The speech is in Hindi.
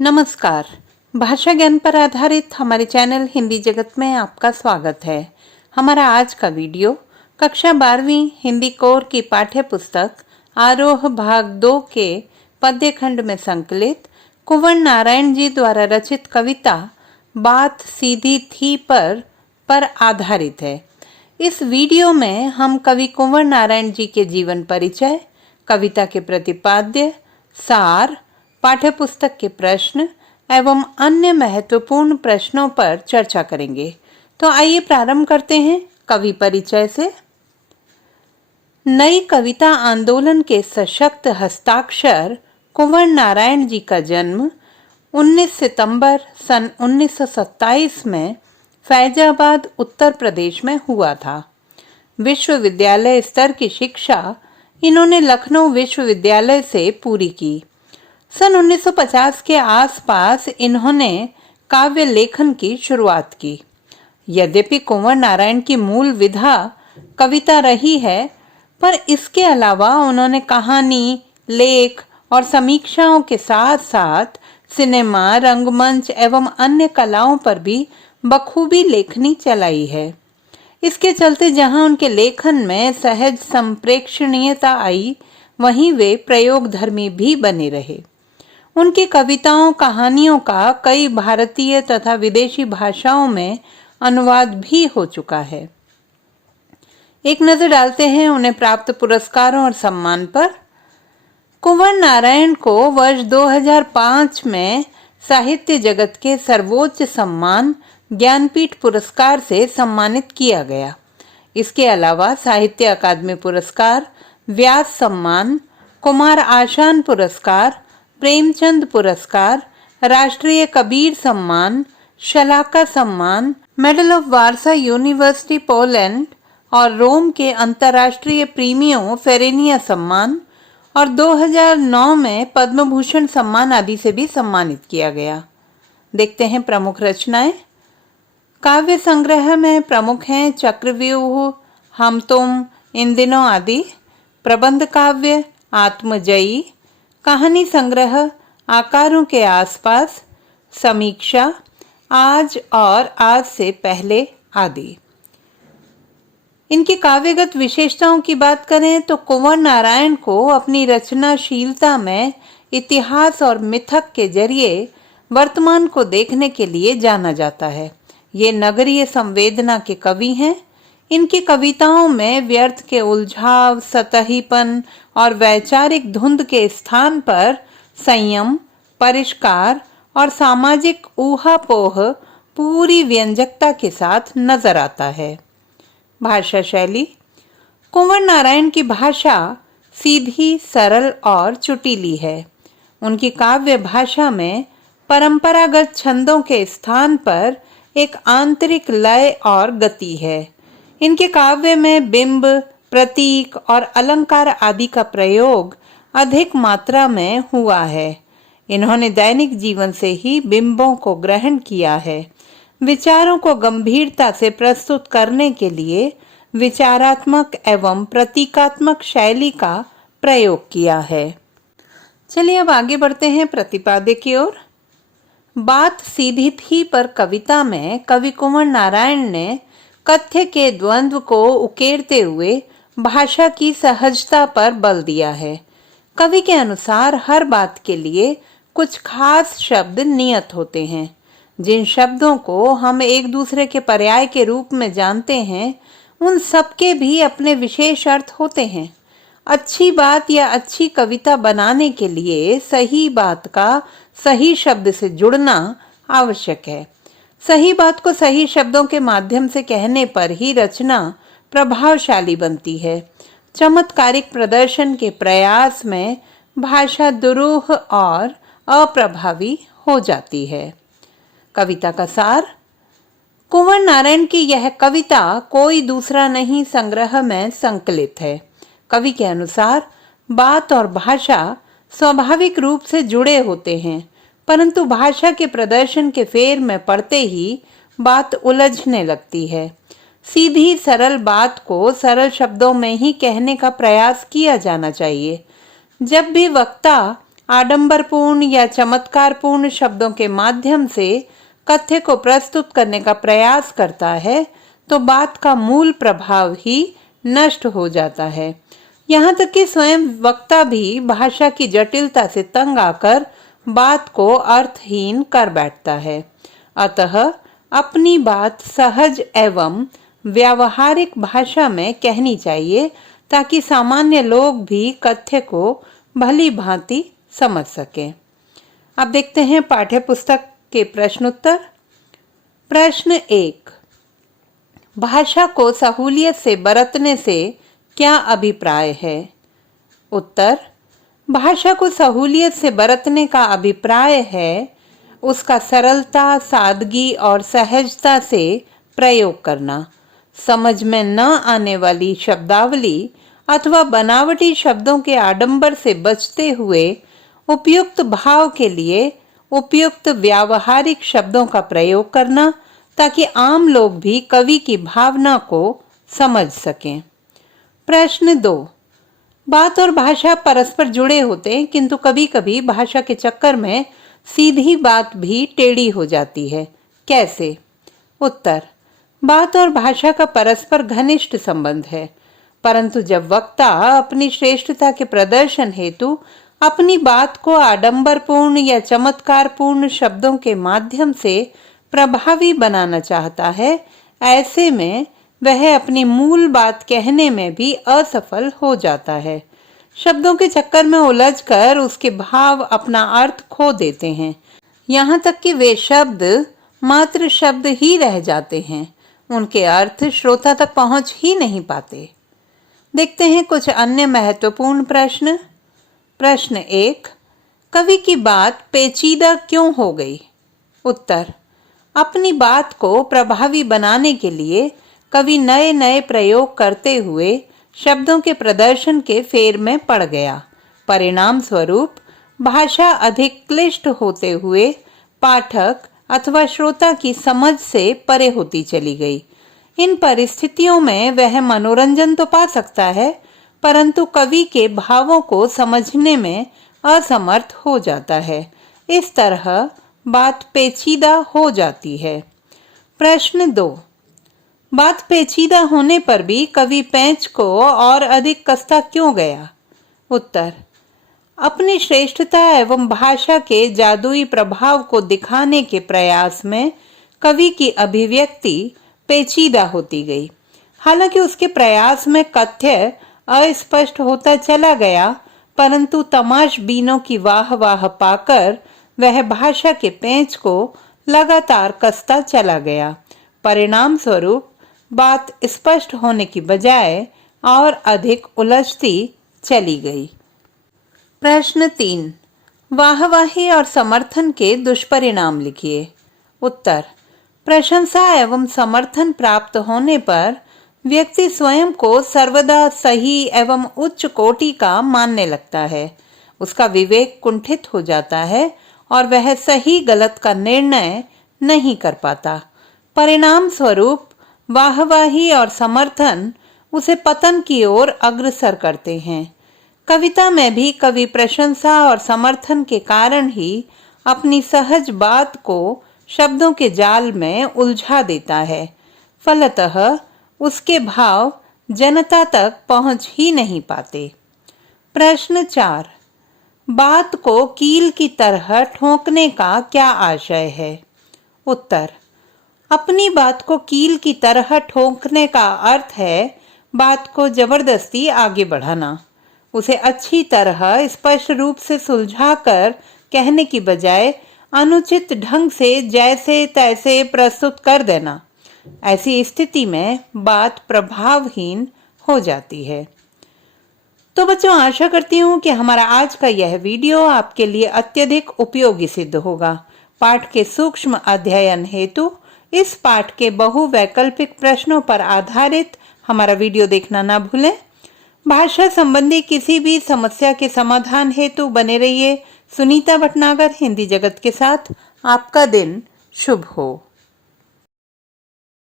नमस्कार। भाषा ज्ञान पर आधारित हमारे चैनल हिंदी जगत में आपका स्वागत है। हमारा आज का वीडियो कक्षा 12वीं हिंदी कोर की पाठ्य पुस्तक आरोह भाग 2 के पद्य खंड में संकलित कुंवर नारायण जी द्वारा रचित कविता बात सीधी थी पर आधारित है। इस वीडियो में हम कवि कुंवर नारायण जी के जीवन परिचय, कविता के प्रतिपाद्य, सार, पाठ्यपुस्तक के प्रश्न एवं अन्य महत्वपूर्ण प्रश्नों पर चर्चा करेंगे। तो आइए प्रारंभ करते हैं कवि परिचय से। नई कविता आंदोलन के सशक्त हस्ताक्षर कुंवर नारायण जी का जन्म 19 सितंबर सन 1927 में फैजाबाद उत्तर प्रदेश में हुआ था। विश्वविद्यालय स्तर की शिक्षा इन्होंने लखनऊ विश्वविद्यालय से पूरी की। सन 1950 के आसपास इन्होंने काव्य लेखन की शुरुआत की। यद्यपि कुंवर नारायण की मूल विधा कविता रही है, पर इसके अलावा उन्होंने कहानी, लेख और समीक्षाओं के साथ साथ सिनेमा, रंगमंच एवं अन्य कलाओं पर भी बखूबी लेखनी चलाई है। इसके चलते जहां उनके लेखन में सहज संप्रेक्षणीयता आई, वहीं वे प्रयोगधर्मी भी बने रहे। उनकी कविताओं, कहानियों का कई भारतीय तथा विदेशी भाषाओं में अनुवाद भी हो चुका है। एक नजर डालते हैं उन्हें प्राप्त पुरस्कारों और सम्मान पर। कुंवर नारायण को वर्ष 2005 में साहित्य जगत के सर्वोच्च सम्मान ज्ञानपीठ पुरस्कार से सम्मानित किया गया। इसके अलावा साहित्य अकादमी पुरस्कार, व्यास सम्मान, कुमार आशान पुरस्कार, प्रेमचंद पुरस्कार, राष्ट्रीय कबीर सम्मान, शलाका सम्मान, medal of Warsaw university Poland और रोम के अंतर्राष्ट्रीय प्रीमियो फेरेनिया सम्मान और 2009 में पद्म भूषण सम्मान आदि से भी सम्मानित किया गया। देखते हैं प्रमुख रचनाएं। काव्य संग्रह में प्रमुख हैं चक्रव्यूह, हम तुम, इन दिनों आदि। प्रबंध काव्य आत्मजयी। कहानी संग्रह आकारों के आसपास, समीक्षा, आज और आज से पहले आदि। इनकी काव्यगत विशेषताओं की बात करें तो कुंवर नारायण को अपनी रचनाशीलता में इतिहास और मिथक के जरिए वर्तमान को देखने के लिए जाना जाता है। ये नगरीय संवेदना के कवि हैं। इनकी कविताओं में व्यर्थ के उलझाव, सतहीपन और वैचारिक धुंध के स्थान पर संयम, परिष्कार और सामाजिक ऊहापोह पूरी व्यंजकता के साथ नजर आता है। भाषा शैली। कुंवर नारायण की भाषा सीधी, सरल और चुटीली है। उनकी काव्य भाषा में परंपरागत छंदों के स्थान पर एक आंतरिक लय और गति है। इनके काव्य में बिंब, प्रतीक और अलंकार आदि का प्रयोग अधिक मात्रा में हुआ है। इन्होंने दैनिक जीवन से ही बिंबों को ग्रहण किया है। विचारों को गंभीरता से प्रस्तुत करने के लिए विचारात्मक एवं प्रतीकात्मक शैली का प्रयोग किया है। चलिए अब आगे बढ़ते हैं प्रतिपाद्य की ओर। बात सीधी थी पर कविता में कवि कुंवर नारायण ने कथ्य के द्वंद्व को उकेरते हुए भाषा की सहजता पर बल दिया है। कवि के अनुसार हर बात के लिए कुछ खास शब्द नियत होते हैं। जिन शब्दों को हम एक दूसरे के पर्याय के रूप में जानते हैं, उन सबके भी अपने विशेष अर्थ होते हैं। अच्छी बात या अच्छी कविता बनाने के लिए सही बात का सही शब्द से जुड़ना आवश्यक है। सही बात को सही शब्दों के माध्यम से कहने पर ही रचना प्रभावशाली बनती है। चमत्कारिक प्रदर्शन के प्रयास में भाषा दुरूह और अप्रभावी हो जाती है। कविता का सार। कुंवर नारायण की यह कविता कोई दूसरा नहीं संग्रह में संकलित है। कवि के अनुसार बात और भाषा स्वाभाविक रूप से जुड़े होते हैं, परंतु भाषा के प्रदर्शन के फेर में पड़ते ही बात उलझने लगती है। सीधी सरल बात को सरल शब्दों में ही कहने का प्रयास किया जाना चाहिए। जब भी वक्ता आडंबरपूर्ण या चमत्कारपूर्ण शब्दों के माध्यम से कथ्य को प्रस्तुत करने का प्रयास करता है तो बात का मूल प्रभाव ही नष्ट हो जाता है। यहाँ तक कि स्वयं वक्ता भी भाषा की जटिलता से तंग आकर बात को अर्थहीन कर बैठता है। अतः अपनी बात सहज एवं व्यावहारिक भाषा में कहनी चाहिए ताकि सामान्य लोग भी कथ्य को भली भांति समझ सकें। अब देखते हैं पाठ्य पुस्तक के प्रश्नोत्तर। प्रश्न 1, भाषा को सहूलियत से बरतने से क्या अभिप्राय है? उत्तर, भाषा को सहूलियत से बरतने का अभिप्राय है उसका सरलता, सादगी और सहजता से प्रयोग करना, समझ में न आने वाली शब्दावली अथवा बनावटी शब्दों के आडंबर से बचते हुए उपयुक्त भाव के लिए उपयुक्त व्यावहारिक शब्दों का प्रयोग करना ताकि आम लोग भी कवि की भावना को समझ सकें। प्रश्न 2, बात और भाषा परस्पर जुड़े होते हैं किंतु कभी कभी भाषा के चक्कर में सीधी बात भी टेढ़ी हो जाती है, कैसे? उत्तर, बात और भाषा का परस्पर घनिष्ठ संबंध है, परंतु जब वक्ता अपनी श्रेष्ठता के प्रदर्शन हेतु अपनी बात को आडंबरपूर्ण या चमत्कारपूर्ण शब्दों के माध्यम से प्रभावी बनाना चाहता है, ऐसे में वह अपनी मूल बात कहने में भी असफल हो जाता है। शब्दों के चक्कर में उलझकर उसके भाव अपना अर्थ खो देते हैं, यहाँ तक कि वे शब्द मात्र शब्द ही रह जाते हैं, उनके अर्थ श्रोता तक पहुंच ही नहीं पाते। देखते हैं कुछ अन्य महत्वपूर्ण प्रश्न। प्रश्न 1, कवि की बात पेचीदा क्यों हो गई? उत्तर, अपनी बात को प्रभावी बनाने के लिए कवि नए नए प्रयोग करते हुए शब्दों के प्रदर्शन के फेर में पड़ गया। परिणाम स्वरूप भाषा अधिक क्लिष्ट होते हुए पाठक अथवा श्रोता की समझ से परे होती चली गई। इन परिस्थितियों में वह मनोरंजन तो पा सकता है, परंतु कवि के भावों को समझने में असमर्थ हो जाता है। इस तरह बात पेचीदा हो जाती है। प्रश्न 2, बात पेचीदा होने पर भी कवि पेंच को और अधिक कसता क्यों गया? उत्तर, अपनी श्रेष्ठता एवं भाषा के जादुई प्रभाव को दिखाने के प्रयास में कवि की अभिव्यक्ति पेचीदा होती गई। हालांकि उसके प्रयास में कथ्य अस्पष्ट होता चला गया, परंतु तमाशबीनों की वाह वाह पाकर वह भाषा के पेंच को लगातार कसता चला गया। परिणाम स्वरूप बात स्पष्ट होने की बजाय और अधिक उलझती चली गई। प्रश्न 3, वाहवाही और समर्थन के दुष्परिणाम लिखिए। उत्तर, प्रशंसा एवं समर्थन प्राप्त होने पर व्यक्ति स्वयं को सर्वदा सही एवं उच्च कोटि का मानने लगता है। उसका विवेक कुंठित हो जाता है और वह सही गलत का निर्णय नहीं कर पाता। परिणाम स्वरूप वाहवाही और समर्थन उसे पतन की ओर अग्रसर करते हैं। कविता में भी कवि प्रशंसा और समर्थन के कारण ही अपनी सहज बात को शब्दों के जाल में उलझा देता है। फलतः उसके भाव जनता तक पहुंच ही नहीं पाते। प्रश्न 4, बात को कील की तरह ठोकने का क्या आशय है? उत्तर, अपनी बात को कील की तरह ठोकने का अर्थ है बात को जबरदस्ती आगे बढ़ाना, उसे अच्छी तरह स्पष्ट रूप से सुलझाकर कहने की बजाय अनुचित ढंग से जैसे तैसे प्रस्तुत कर देना। ऐसी स्थिति में बात प्रभावहीन हो जाती है। तो बच्चों, आशा करती हूँ कि हमारा आज का यह वीडियो आपके लिए अत्यधिक उपयोगी सिद्ध होगा। पाठ के सूक्ष्म अध्ययन हेतु इस पाठ के बहुवैकल्पिक प्रश्नों पर आधारित हमारा वीडियो देखना ना भूलें। भाषा संबंधी किसी भी समस्या के समाधान हेतु बने रहिए सुनीता भटनागर हिंदी जगत के साथ। आपका दिन शुभ हो।